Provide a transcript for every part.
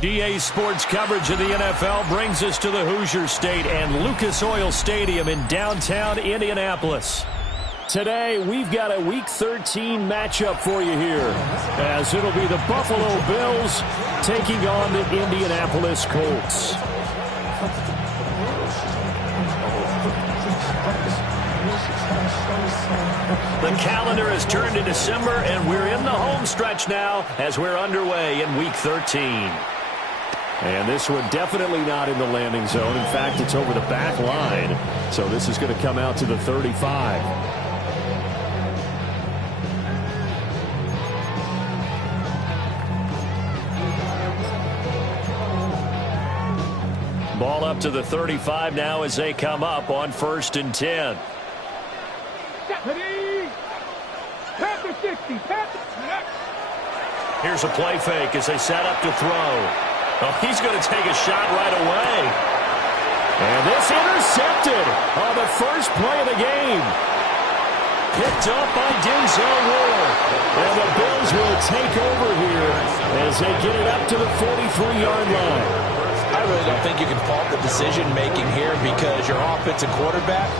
DA Sports coverage of the NFL brings us to the Hoosier State and Lucas Oil Stadium in downtown Indianapolis. Today, we've got a Week 13 matchup for you here, as it'll be the Buffalo Bills taking on the Indianapolis Colts. The calendar has turned to December, and we're in the home stretch now as we're underway in Week 13. And this one definitely not in the landing zone. In fact, it's over the back line. So this is going to come out to the 35. Ball up to the 35 now as they come up on 1st and 10. Here's a play fake as they set up to throw. Oh, he's going to take a shot right away. And this intercepted on the first play of the game. Picked up by Denzel Ward. And the Bills will take over here as they get it up to the 43-yard line. I really don't think you can fault the decision-making here because your offensive quarterback,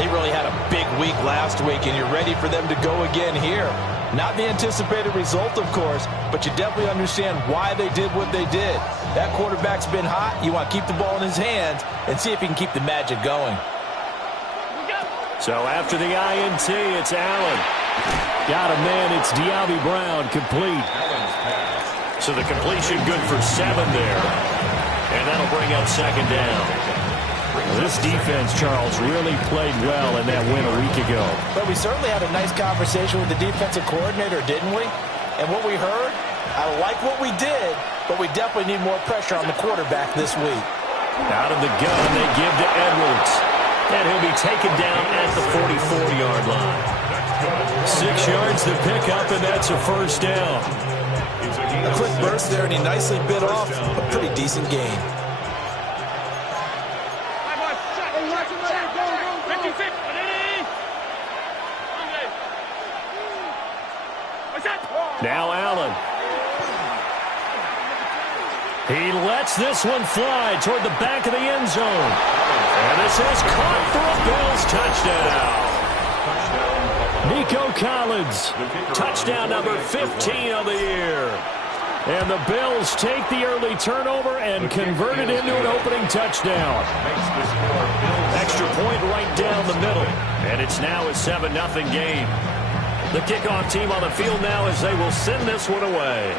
they really had a big week last week, and you're ready for them to go again here. Not the anticipated result, of course, but you definitely understand why they did what they did. That quarterback's been hot. You want to keep the ball in his hands and see if he can keep the magic going. So after the INT, it's Allen. Got a man. It's De'Ami Brown complete. So the completion good for 7 there. And that'll bring up 2nd down. This defense, Charles, really played well in that win a week ago. But we certainly had a nice conversation with the defensive coordinator, didn't we? And what we heard, I like what we did, but we definitely need more pressure on the quarterback this week. Out of the gun, they give to Edwards. And he'll be taken down at the 44-yard line. 6 yards to pick up, and that's a 1st down. A quick burst there, and he nicely bit off a pretty decent gain. Now Allen. He lets this one fly toward the back of the end zone. And this is caught for a Bills touchdown. Nico Collins, touchdown number 15 of the year. And the Bills take the early turnover and convert it into an opening touchdown. Extra point right down the middle. And it's now a 7-0 game. The kickoff team on the field now as they will send this one away.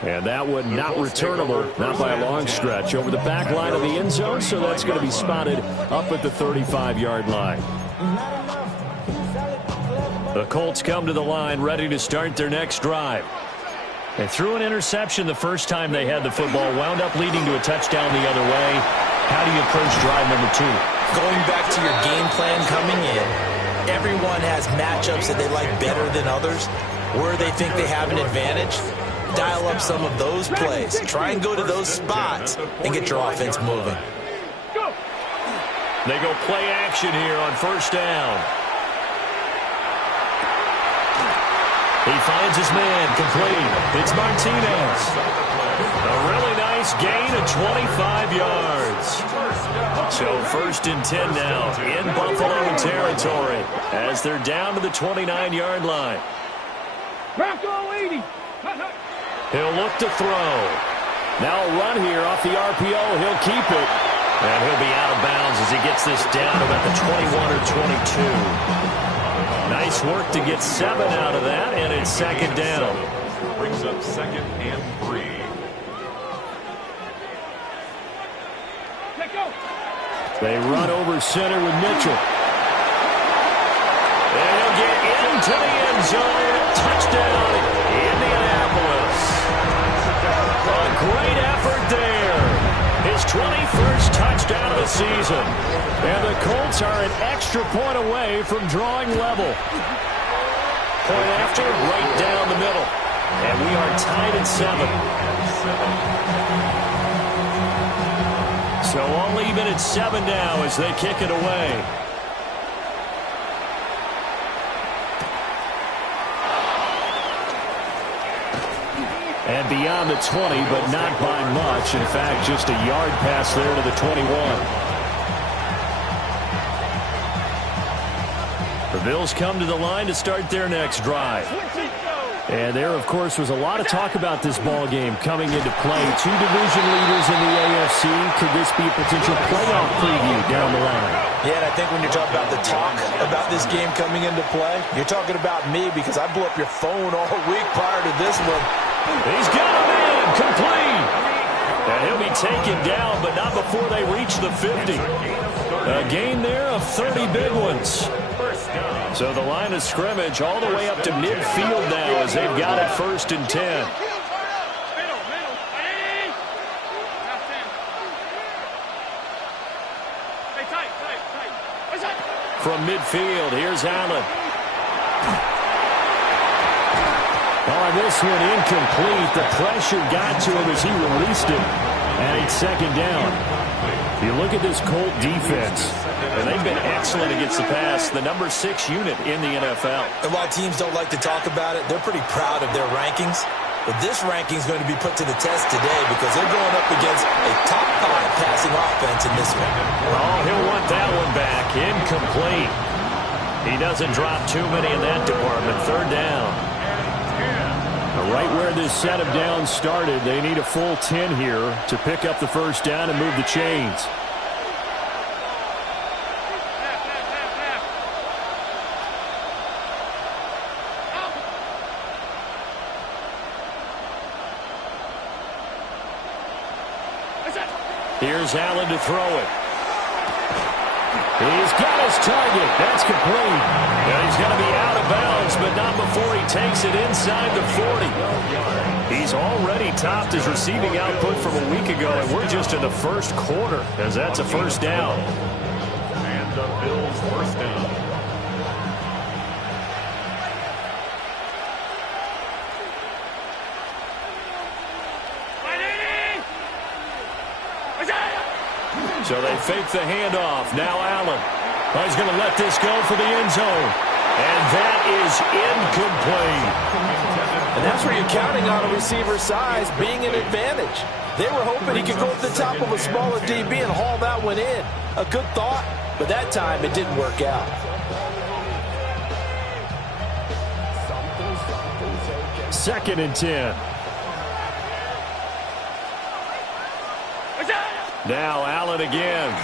And that one not returnable, not by a long stretch, over the back line of the end zone, so that's going to be spotted up at the 35-yard line. The Colts come to the line ready to start their next drive. They threw an interception the first time they had the football, wound up leading to a touchdown the other way. How do you approach drive number 2? Going back to your game plan coming in, everyone has matchups that they like better than others, where they think they have an advantage. Dial up some of those plays. Try and go to those spots and get your offense moving. They go play action here on 1st down. He finds his man complete. It's Martinez. A really nice gain of 25 yards. So 1st and 10 now in Buffalo territory as they're down to the 29-yard line. He'll look to throw. Now a run here off the RPO. He'll keep it. And he'll be out of bounds as he gets this down to about the 21 or 22. Nice work to get 7 out of that, and it's 2nd down. Brings up 2nd and 3. They run over center with Mitchell. And he'll get into the end zone. Touchdown, Indianapolis. A great effort there. His 21st touchdown of the season. And the Colts are an extra point away from drawing level. Point after, right down the middle. And we are tied at 7. So all even at 7 now as they kick it away. And beyond the 20, but not by much. In fact, just a yard pass there to the 21. The Bills come to the line to start their next drive. And there, of course, was a lot of talk about this ball game coming into play. Two division leaders in the AFC. Could this be a potential playoff preview down the line? Yeah, and I think when you're talking about the talk about this game coming into play, you're talking about me because I blew up your phone all week prior to this one. He's got a man, complete. And he'll be taken down, but not before they reach the 50. A gain there of 30 big ones. So the line of scrimmage all the way up to midfield now as they've got it 1st and 10. From midfield, here's Allen. Oh, this one incomplete. The pressure got to him as he released it. And it's 2nd down. You look at this Colt defense, and they've been excellent against the pass, the number 6 unit in the NFL. And while teams don't like to talk about it, they're pretty proud of their rankings. But this ranking is going to be put to the test today because they're going up against a top 5 passing offense in this one. Oh, he'll want that one back. Incomplete. He doesn't drop too many in that department. 3rd down. Right where this set of downs started, they need a full 10 here to pick up the 1st down and move the chains. Here's Allen to throw it. He's got his target. That's complete. And he's going to be out of bounds, but not before he takes it inside the 40. He's already topped his receiving output from a week ago, and we're just in the 1st quarter as that's a 1st down. And the Bills' 1st down. So they fake the handoff. Now Allen. Oh, he's going to let this go for the end zone. And that is incomplete. And that's where you're counting on a receiver's size being an advantage. They were hoping he could go to the top of a smaller DB and haul that one in. A good thought, but that time it didn't work out. Second and 10. Now Allen again.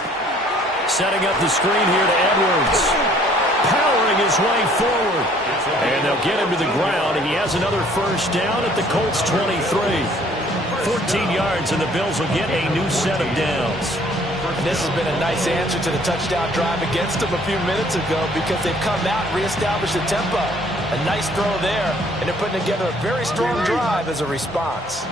Setting up the screen here to Edwards. Powering his way forward. And they'll get him to the ground, and he has another 1st down at the Colts 23. 14 yards, and the Bills will get a new set of downs. This has been a nice answer to the touchdown drive against them a few minutes ago because they've come out and reestablished the tempo. A nice throw there, and they're putting together a very strong drive as a response.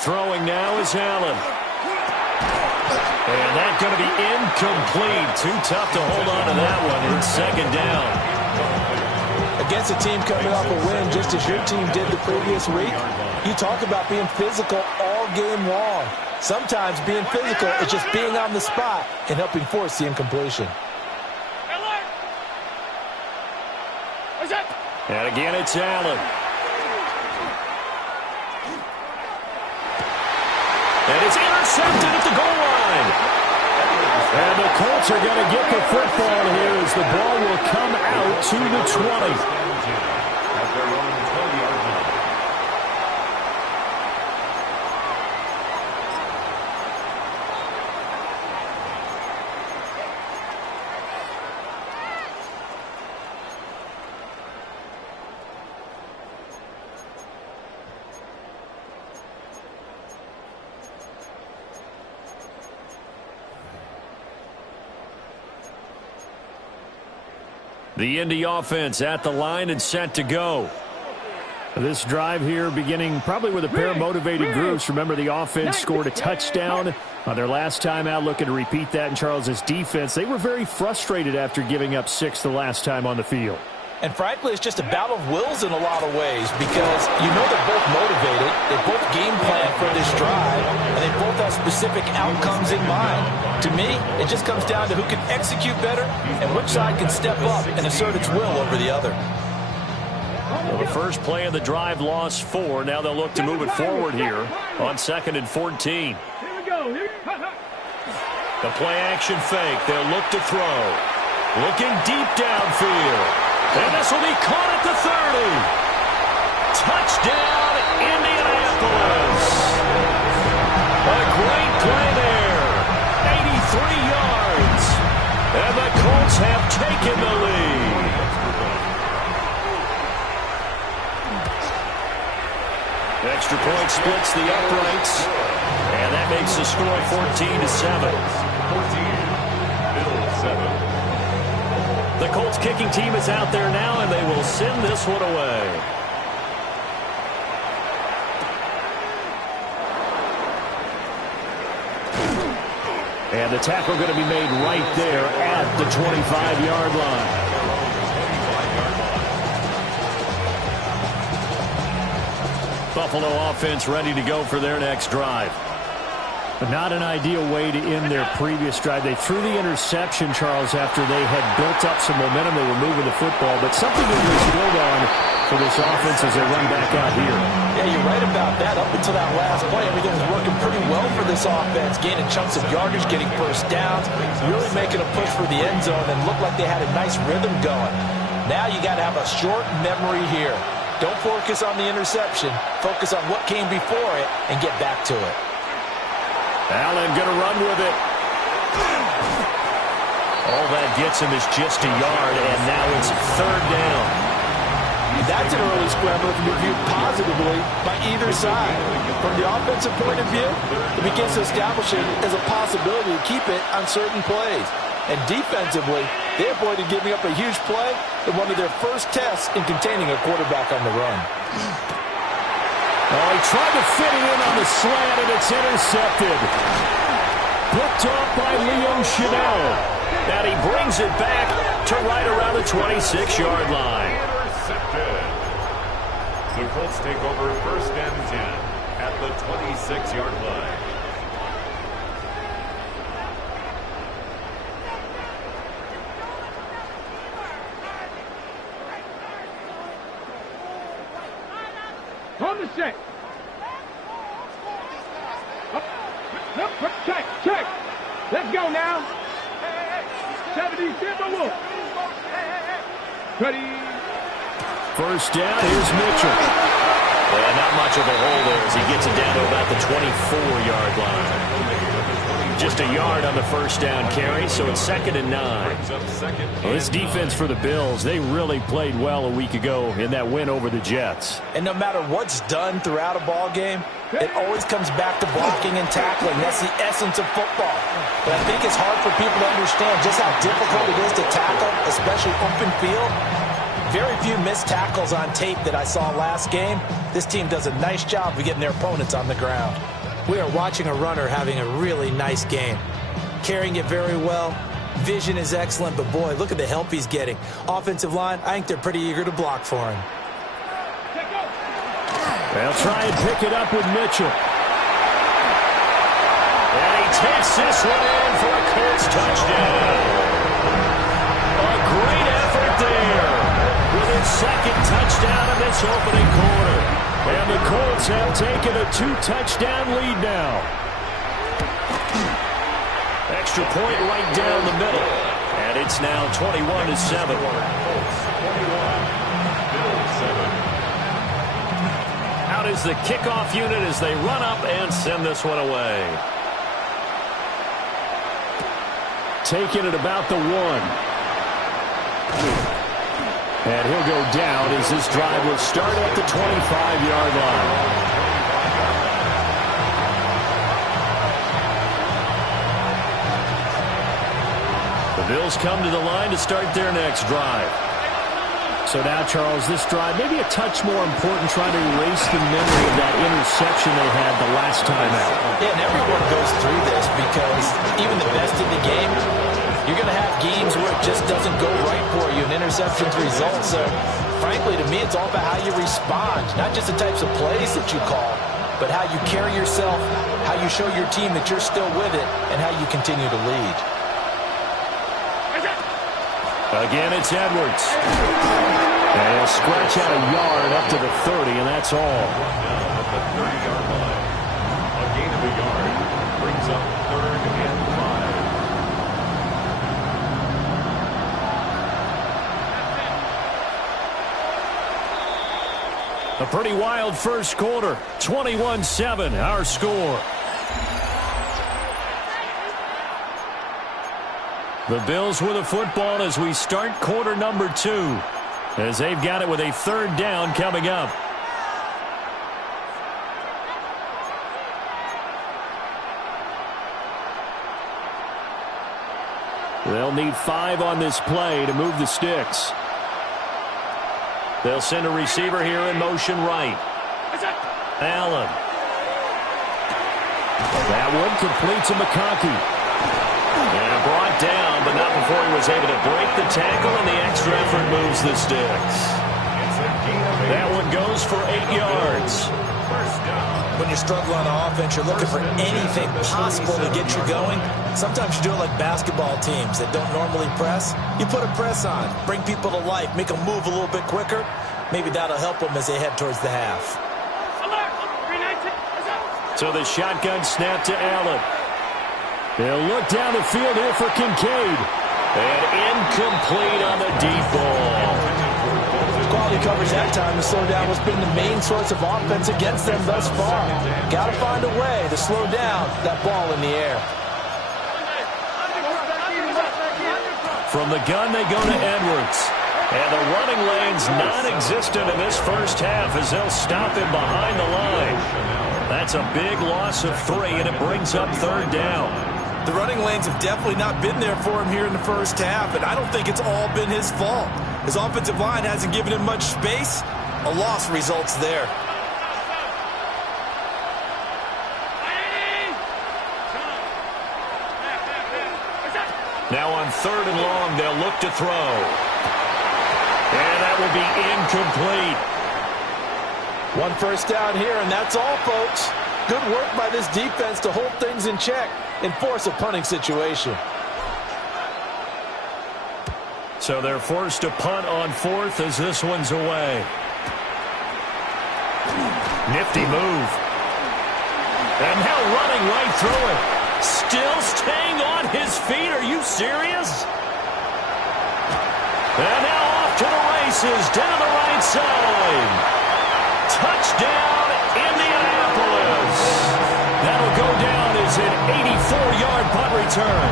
Throwing now is Allen. And that's going to be incomplete. Too tough to hold on to that one. It's 2nd down. Against a team coming off a win just as your team did the previous week, you talk about being physical all game long. Sometimes being physical is just being on the spot and helping force the incompletion. And again, it's Allen. And it's intercepted at the goal line. And the Colts are going to get the football here as the ball will come out to the 20. The Indy offense at the line and set to go. This drive here beginning probably with a pair of motivated groups. Remember, the offense scored a touchdown on their last time out, looking to repeat that in Charles's defense. They were very frustrated after giving up 6 the last time on the field. And frankly, it's just a battle of wills in a lot of ways because you know they're both motivated, they both game plan for this drive, and they both have specific outcomes in mind. To me, it just comes down to who can execute better and which side can step up and assert its will over the other. Well, the first play of the drive lost 4. Now they'll look to move it forward here on 2nd and 14. The play action fake. They'll look to throw. Looking deep downfield. And this will be caught at the 30. Touchdown, Indianapolis. A great play there. 83 yards. And the Colts have taken the lead. Extra point splits the uprights. And that makes the score 14-7. 14, Bills 7. The Colts kicking team is out there now, and they will send this one away. And the tackle going to be made right there at the 25-yard line. Buffalo offense ready to go for their next drive. But not an ideal way to end their previous drive. They threw the interception, Charles, after they had built up some momentum. They were moving the football, but something to build on for this offense as they run back out here. Yeah, you're right about that. Up until that last play, everything was working pretty well for this offense, gaining chunks of yardage, getting first downs, really making a push for the end zone, and looked like they had a nice rhythm going. Now you got to have a short memory here. Don't focus on the interception. Focus on what came before it and get back to it. Allen going to run with it. All that gets him is just a yard, and now it's 3rd down. That's an early scramble that can be viewed positively by either side. From the offensive point of view, it begins to establish it as a possibility to keep it on certain plays. And defensively, they avoided giving up a huge play in one of their first tests in containing a quarterback on the run. Oh, he tried to fit it in on the slant, and it's intercepted. Picked off by Leo Chanel. And he brings it back to right around the 26-yard line. Intercepted. The Colts take over 1st and 10 at the 26-yard line. On the set. Up, check. Let's go now. 70, Timberwolves. Ready. First down, here's Mitchell. And not much of a hole there as he gets it down to about the 24-yard line. Just a yard on the first down carry, so it's 2nd and 9. Well, this defense for the Bills, they really played well a week ago in that win over the Jets. And no matter what's done throughout a ball game, it always comes back to blocking and tackling. That's the essence of football. But I think it's hard for people to understand just how difficult it is to tackle, especially open field. Very few missed tackles on tape that I saw last game. This team does a nice job of getting their opponents on the ground. We are watching a runner having a really nice game. Carrying it very well. Vision is excellent, but boy, look at the help he's getting. Offensive line, I think they're pretty eager to block for him. They'll try and pick it up with Mitchell. And he takes this one in for a Colts touchdown. A great effort there with his 2nd touchdown of this opening quarter. And the Colts have taken a 2-touchdown lead now. Extra point right down the middle. And it's now 21-7. Out is the kickoff unit as they run up and send this one away. Taking it about the 1. And he'll go down as this drive will start at the 25-yard line. The Bills come to the line to start their next drive. So now, Charles, this drive maybe a touch more important, trying to erase the memory of that interception they had the last time out. Yeah, and everyone goes through this because even the best in the game You're going to have games where it just doesn't go right for you, and interceptions result. So, frankly, to me, it's all about how you respond, not just the types of plays that you call, but how you carry yourself, how you show your team that you're still with it, and how you continue to lead. Again, it's Edwards. And he'll scratch out a yard up to the 30, and that's all. Down at the 30-yard line. A gain of a yard brings up 3rd and 5. A pretty wild first quarter. 21-7, our score. The Bills with a football as we start quarter number 2. As they've got it with a 3rd down coming up. They'll need 5 on this play to move the sticks. They'll send a receiver here in motion right. Allen. That one complete to McConkey. And brought down, but not before he was able to break the tackle, and the extra effort moves the sticks. That one goes for 8 yards. When you struggle on offense, you're looking for anything possible to get you going. Sometimes you do it like basketball teams that don't normally press. You put a press on, bring people to life, make them move a little bit quicker. Maybe that'll help them as they head towards the half. So the shotgun snap to Allen. They'll look down the field here for Kincaid. And incomplete on the deep ball. Quality coverage that time to slow down what's been the main source of offense against them thus far. Got to find a way to slow down that ball in the air. From the gun, they go to Edwards. And the running lane's non-existent in this first half as they'll stop him behind the line. That's a big loss of 3, and it brings up 3rd down. The running lanes have definitely not been there for him here in the first half, and I don't think it's all been his fault. His offensive line hasn't given him much space. A loss results there. Now on 3rd and long, they'll look to throw. And that will be incomplete. 1 first down here, and that's all, folks. Good work by this defense to hold things in check and force a punting situation. So they're forced to punt on 4th as this one's away. Nifty move. And now running right through it. Still staying on his feet. Are you serious? And now off to the races, down the right side. Touchdown, Indianapolis. That'll go down as an 84-yard punt return.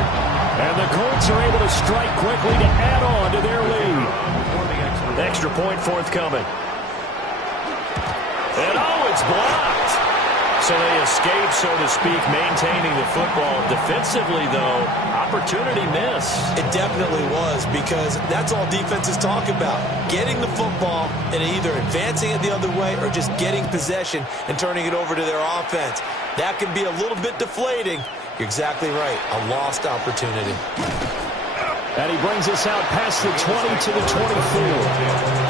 And the Colts are able to strike quickly to add on to their lead. Extra point forthcoming. And oh, it's blocked. So they escape, so to speak, maintaining the football. Defensively, though, opportunity miss. It definitely was, because that's all defenses talk about. Getting the football and either advancing it the other way or just getting possession and turning it over to their offense. That can be a little bit deflating. You're exactly right. A lost opportunity. And he brings us out past the 20 to the 24.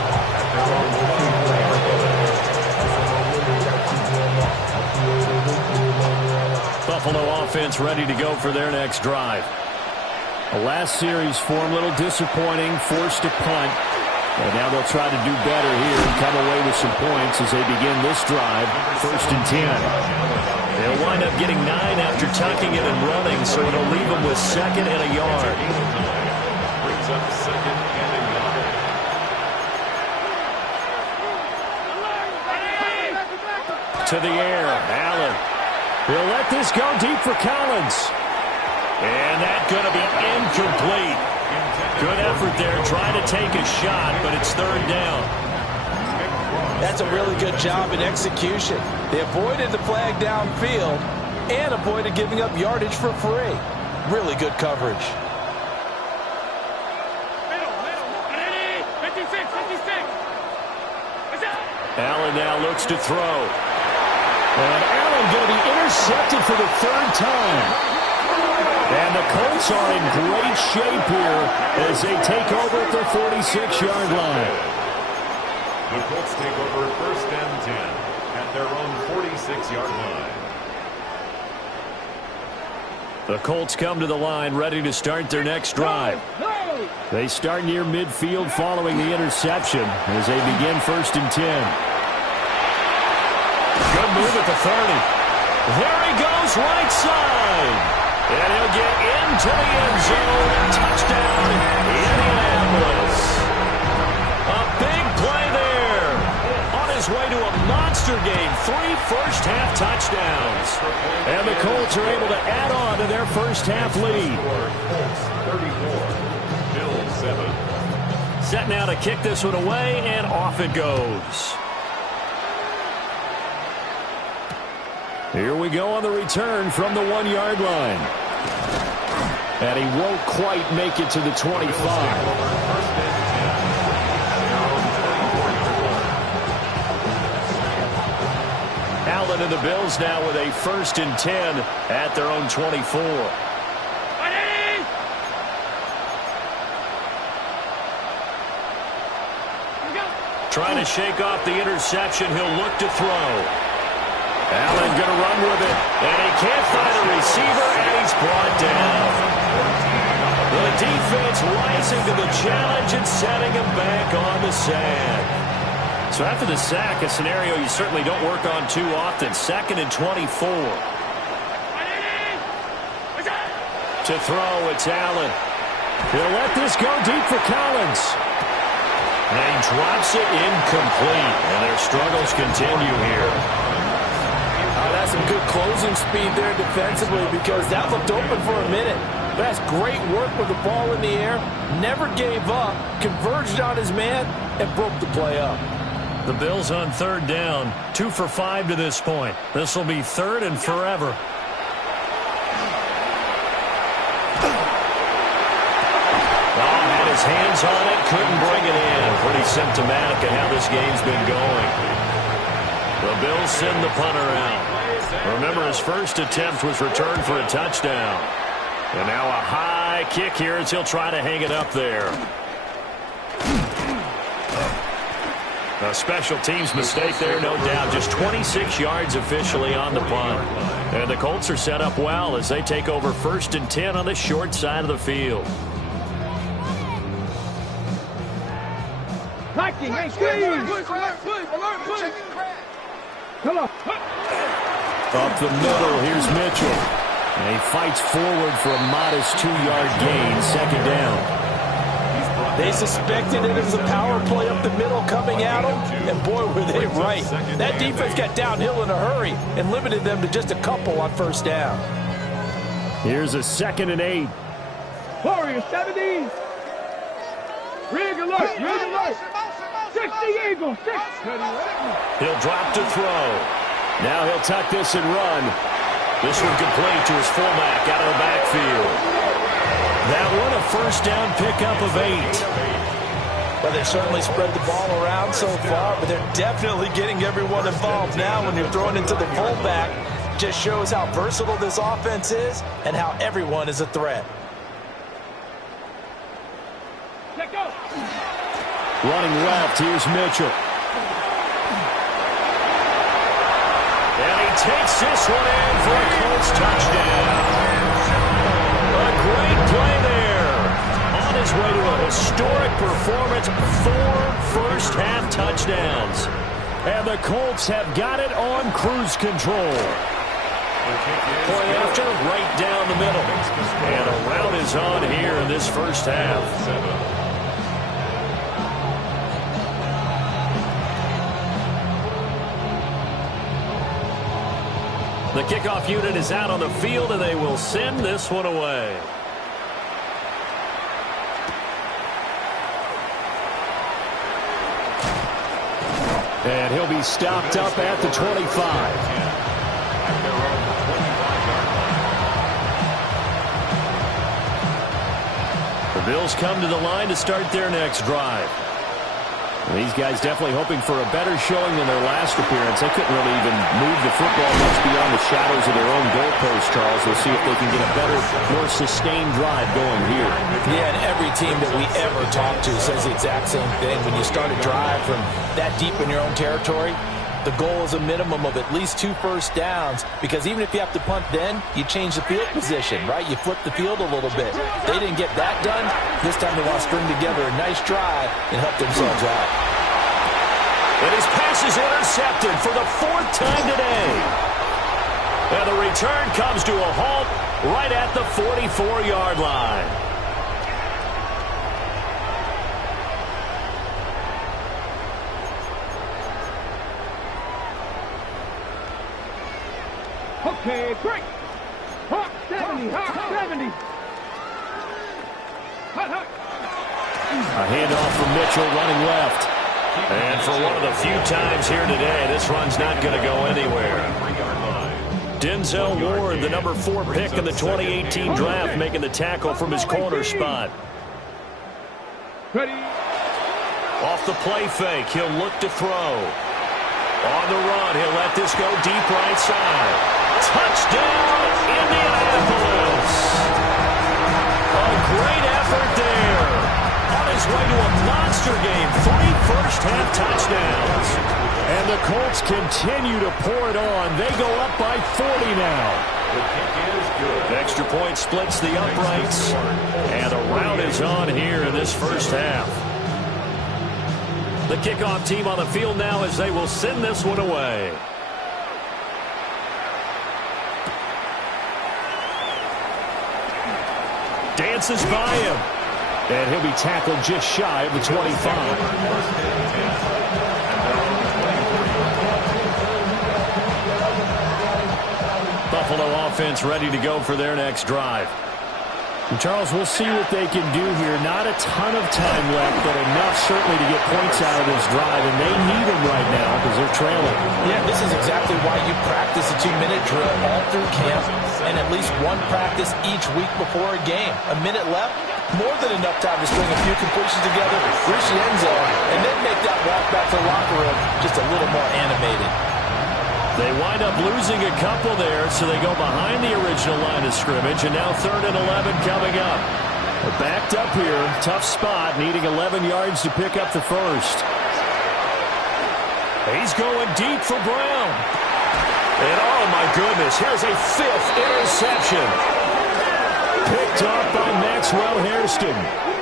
Buffalo offense ready to go for their next drive. The last series form a little disappointing, forced to punt. And now they'll try to do better here and come away with some points as they begin this drive, 1st and 10. They'll wind up getting 9 after tucking it and running, so it'll leave them with 2nd and a yard. Brings up 2nd and a yard. To the air, Allen. He'll let this go deep for Collins. And that's going to be incomplete. Good effort there, trying to take a shot, but it's 3rd down. That's a really good job in execution. They avoided the flag downfield and avoided giving up yardage for free. Really good coverage. Allen now looks to throw. And Allen going to be intercepted for the 3rd time. And the Colts are in great shape here as they take over at their 46-yard line. The Colts take over 1st and 10 at their own 46-yard line. The Colts come to the line ready to start their next drive. They start near midfield following the interception as they begin 1st and 10. Good move at the 30. There he goes right side. And he'll get into the end zone. Touchdown, Indianapolis. A big play there. On his way to a monster game. 3 first-half touchdowns. And the Colts are able to add on to their first-half lead. Colts 34, Bills 7. Set now to kick this one away, and off it goes. Here we go on the return from the 1-yard line. And he won't quite make it to the 25. Allen and the Bills now with a 1st and 10 at their own 24. Trying to shake off the interception. He'll look to throw. Allen going to run with it, and he can't find a receiver, and he's brought down. The defense rising to the challenge and setting him back on the sand. So after the sack, a scenario you certainly don't work on too often. 2nd and 24. To throw, it's Allen. He'll let this go deep for Collins. And he drops it incomplete, and their struggles continue here. That's some good closing speed there defensively because that looked open for a minute. But that's great work with the ball in the air. Never gave up, converged on his man, and broke the play up. The Bills on 3rd down. 2 for 5 to this point. This will be 3rd and forever. Had his hands on it, couldn't bring it in. Pretty symptomatic of how this game's been going. The Bills send the punter out. Remember, his first attempt was returned for a touchdown. And now a high kick here as he'll try to hang it up there. A special teams mistake there, no doubt. Just 26 yards officially on the punt. And the Colts are set up well as they take over 1st and 10 on the short side of the field. Liking, hey, squeeze! Come on. Up the middle, here's Mitchell. And he fights forward for a modest 2-yard gain, 2nd down. They suspected it as a power play up the middle coming at them, and boy, were they right. That defense got downhill in a hurry and limited them to just a couple on 1st down. Here's a 2nd and 8. Warrior 70. Rig alert, rig alert. 60 Eagle, 6. He'll drop to throw. Now he'll tuck this and run. This one complete to his fullback out of the backfield. That one a 1st down pickup of 8. Well, they certainly spread the ball around so far, but they're definitely getting everyone involved now when you're throwing into the fullback. Just shows how versatile this offense is and how everyone is a threat. Running left, here's Mitchell. And he takes this one in for a Colts touchdown. A great play there. On his way to a historic performance, 4 first-half touchdowns. And the Colts have got it on cruise control. Point after, right down the middle. And a rout is on here in this first half. The kickoff unit is out on the field, and they will send this one away. And he'll be stopped up at the 25. The Bills come to the line to start their next drive. These guys definitely hoping for a better showing than their last appearance. They couldn't really even move the football much beyond the shadows of their own goalpost, Charles. We'll see if they can get a better, more sustained drive going here. Yeah, and every team that we ever talk to says the exact same thing. When you start a drive from that deep in your own territory, the goal is a minimum of at least 2 first downs, because even if you have to punt then, you change the field position, right? You flip the field a little bit. They didn't get that done. This time they want to string together a nice drive and help themselves out. And his pass is intercepted for the 4th time today. And the return comes to a halt right at the 44-yard line. Okay, break. Hot 70, hot 70. Hot, hot. A handoff from Mitchell running left. And for one of the few times here today, this run's not going to go anywhere. Denzel Ward, the number 4 pick in the 2018 draft, making the tackle from his corner spot. Ready. Off the play fake, he'll look to throw. On the run, he'll let this go deep right side. Touchdown, Indianapolis! A great effort there. On his way to a monster game, 3 first-half touchdowns. And the Colts continue to pour it on. They go up by 40 now. The kick is good. Extra point splits the uprights. And the rout is on here in this first half. The kickoff team on the field now as they will send this one away. Dances by him. And he'll be tackled just shy of the 25. Buffalo offense ready to go for their next drive. And Charles, we'll see what they can do here. Not a ton of time left, but enough certainly to get points out of this drive, and they need them right now because they're trailing. Yeah, this is exactly why you practice a 2-minute drill all through camp and at least one practice each week before a game. A minute left, more than enough time to string a few completions together, reach the end zone, and then make that walk back to the locker room just a little more animated. They wind up losing a couple there, so they go behind the original line of scrimmage, and now 3rd and 11 coming up. They're backed up here, tough spot, needing 11 yards to pick up the first. He's going deep for Brown. And oh my goodness, here's a 5th interception. Picked off by Maxwell Hairston.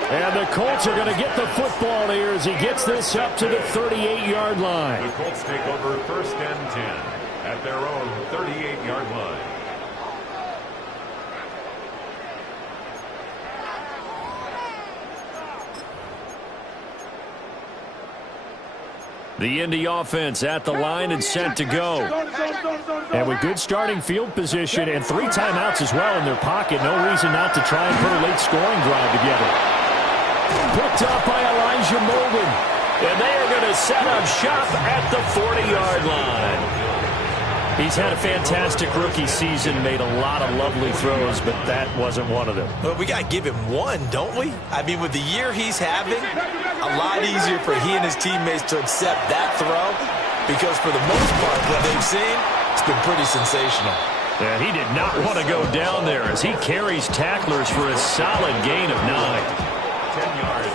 And the Colts are going to get the football here as he gets this up to the 38-yard line. The Colts take over 1st and 10 at their own 38-yard line. The Indy offense at the line and set to go. And with good starting field position and 3 timeouts as well in their pocket, no reason not to try and put a late scoring drive together. Picked up by Elijah Molden. And they are going to set up shop at the 40-yard line. He's had a fantastic rookie season, made a lot of lovely throws, but that wasn't one of them. Well, we got to give him one, don't we? I mean, with the year he's having, a lot easier for he and his teammates to accept that throw, because for the most part, what they've seen, it's been pretty sensational. Yeah, he did not want to go down there as he carries tacklers for a solid gain of 9.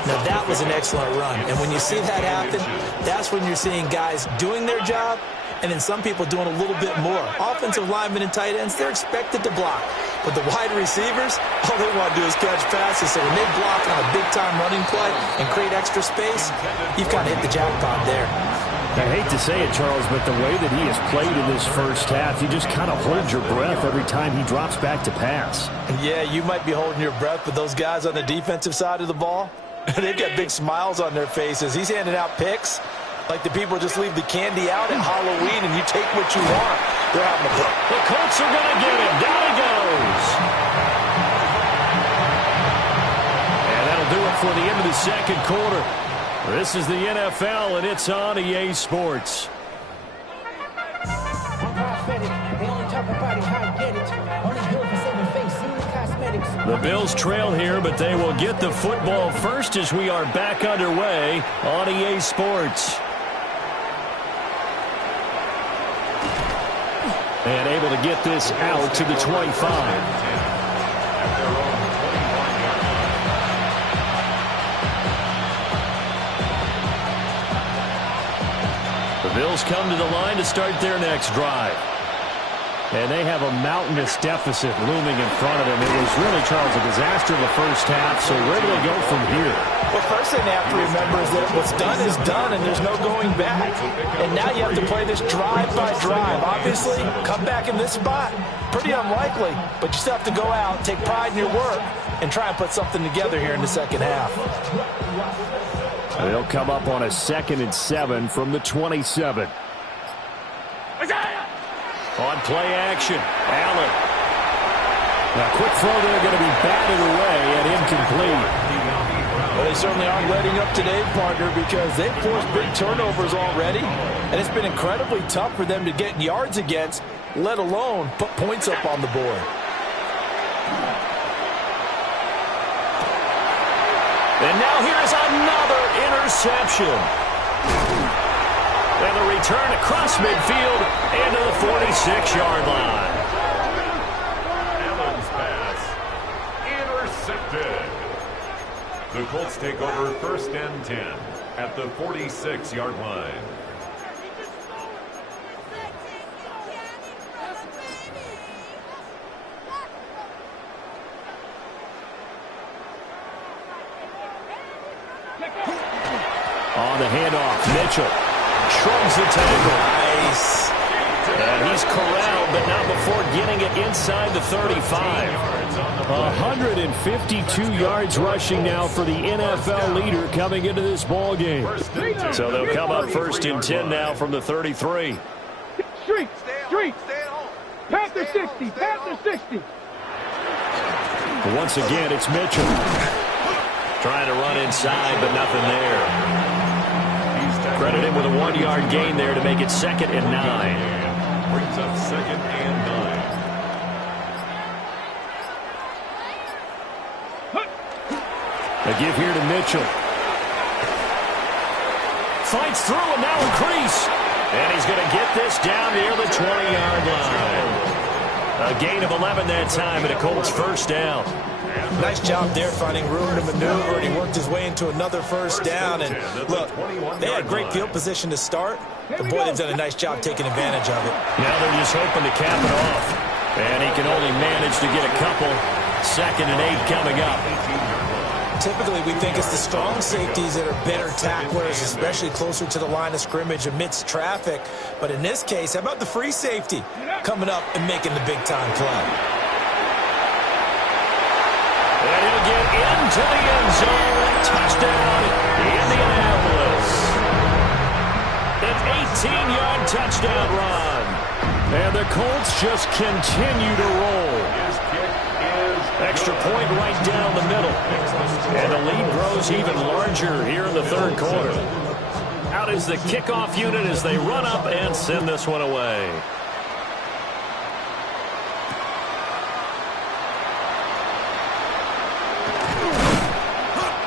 Now, that was an excellent run, and when you see that happen, that's when you're seeing guys doing their job, and then some people doing a little bit more. Offensive linemen and tight ends, they're expected to block. But the wide receivers, all they want to do is catch passes. So when they block on a big-time running play and create extra space, you've kind of hit the jackpot there. I hate to say it, Charles, but the way that he has played in this first half, you just kind of hold your breath every time he drops back to pass. Yeah, you might be holding your breath, but those guys on the defensive side of the ball, they've got big smiles on their faces. He's handing out picks like the people just leave the candy out at Halloween and you take what you want. They're having a blow. The Colts are going to get him. Down he goes. And that'll do it for the end of the second quarter. This is the NFL, and it's on EA Sports. They only talk about it, how I get it. Only built for saving face, seeing the cosmetics. The Bills trail here, but they will get the football first as we are back underway on EA Sports. And able to get this out to the 25. The Bills come to the line to start their next drive. And they have a mountainous deficit looming in front of them. It was really, Charles, a disaster in the first half. So where do they go from here? Well, first thing they have to remember is that what's done is done, and there's no going back. And now you have to play this drive by drive. Obviously, come back in this spot, pretty unlikely. But you still have to go out, take pride in your work, and try and put something together here in the second half. They'll come up on a 2nd and 7 from the 27. On play action, Allen. A quick throw there, going to be batted away and incomplete. Well, they certainly aren't letting up today, partner, because they've forced big turnovers already, and it's been incredibly tough for them to get yards against, let alone put points up on the board. And now here's another interception. And the return across midfield into the 46-yard line. Allen's pass intercepted. The Colts take over 1st and 10 at the 46-yard line. On the handoff, Mitchell shrugs the tackle. Nice. And he's corralled, but not before getting it inside the 35. 152 yards rushing now for the NFL leader coming into this ball game. So they'll come up 1st and 10 now from the 33. Street. Panther 60. Panther 60. Once again, it's Mitchell. Trying to run inside, but nothing there. Credit him with a 1-yard gain there to make it 2nd and 9. Brings up 2nd and 9. A give here to Mitchell. Fights through and now increase. And he's going to get this down near the 20-yard line. A gain of 11 that time and a Colts 1st down. Nice job there finding room to maneuver, and he worked his way into another 1st down. And look, they had great field position to start, but boy, they've done a nice job taking advantage of it. Now they're just hoping to cap it off. And he can only manage to get a couple. 2nd and 8 coming up. Typically, we think it's the strong safeties that are better tacklers, especially closer to the line of scrimmage amidst traffic. But in this case, how about the free safety coming up and making the big-time play? And he'll get into the end zone. Touchdown, Indianapolis. An 18-yard touchdown run. And the Colts just continue to roll. Extra point right down the middle. And the lead grows even larger here in the 3rd quarter. Out is the kickoff unit as they run up and send this one away.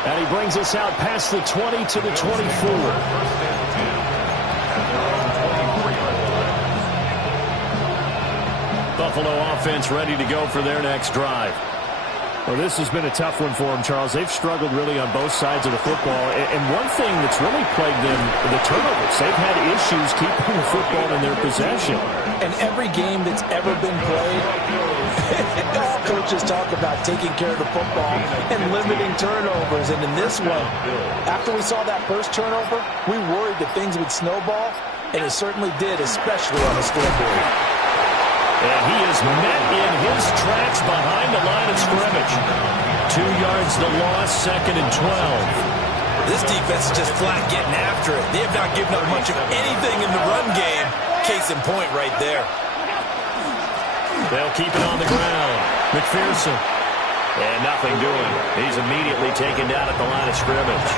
And he brings us out past the 20 to the 24. Buffalo offense ready to go for their next drive. Well, this has been a tough one for them, Charles. They've struggled really on both sides of the football. And one thing that's really plagued them, the turnovers. They've had issues keeping the football in their possession. And every game that's ever been played, all coaches talk about taking care of the football and limiting turnovers. And in this one, after we saw that first turnover, we worried that things would snowball, and it certainly did, especially on the scoreboard. And he is met in his tracks behind the line of scrimmage. 2 yards the loss, 2nd and 12. This defense is just flat getting after it. They have not given up much of anything in the run game. Case in point right there. They'll keep it on the ground. McPherson. And nothing doing. He's immediately taken down at the line of scrimmage.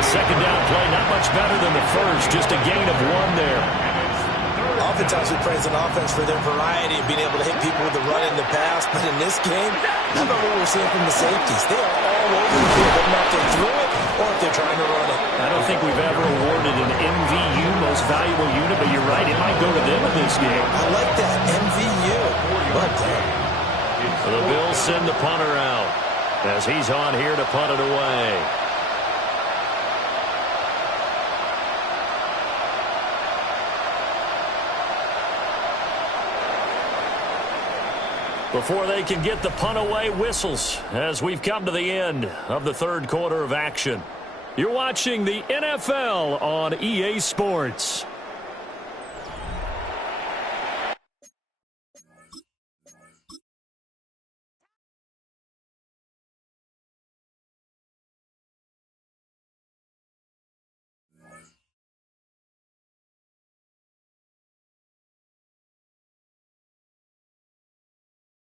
The 2nd down play, not much better than the first. Just a gain of 1 there. oftentimes we praise an offense for their variety of being able to hit people with the run in the pass. But in this game, how about what we're seeing from the safeties? They are all over the field, whether or not they threw it or if they're trying to run it. I don't think we've ever awarded an MVU, most valuable unit, but you're right, it might go to them in this game. I like that, MVU. Well done. The Bills send the punter out as he's on here to punt it away. Before they can get the punt away, whistles as we've come to the end of the third quarter of action. You're watching the NFL on EA Sports.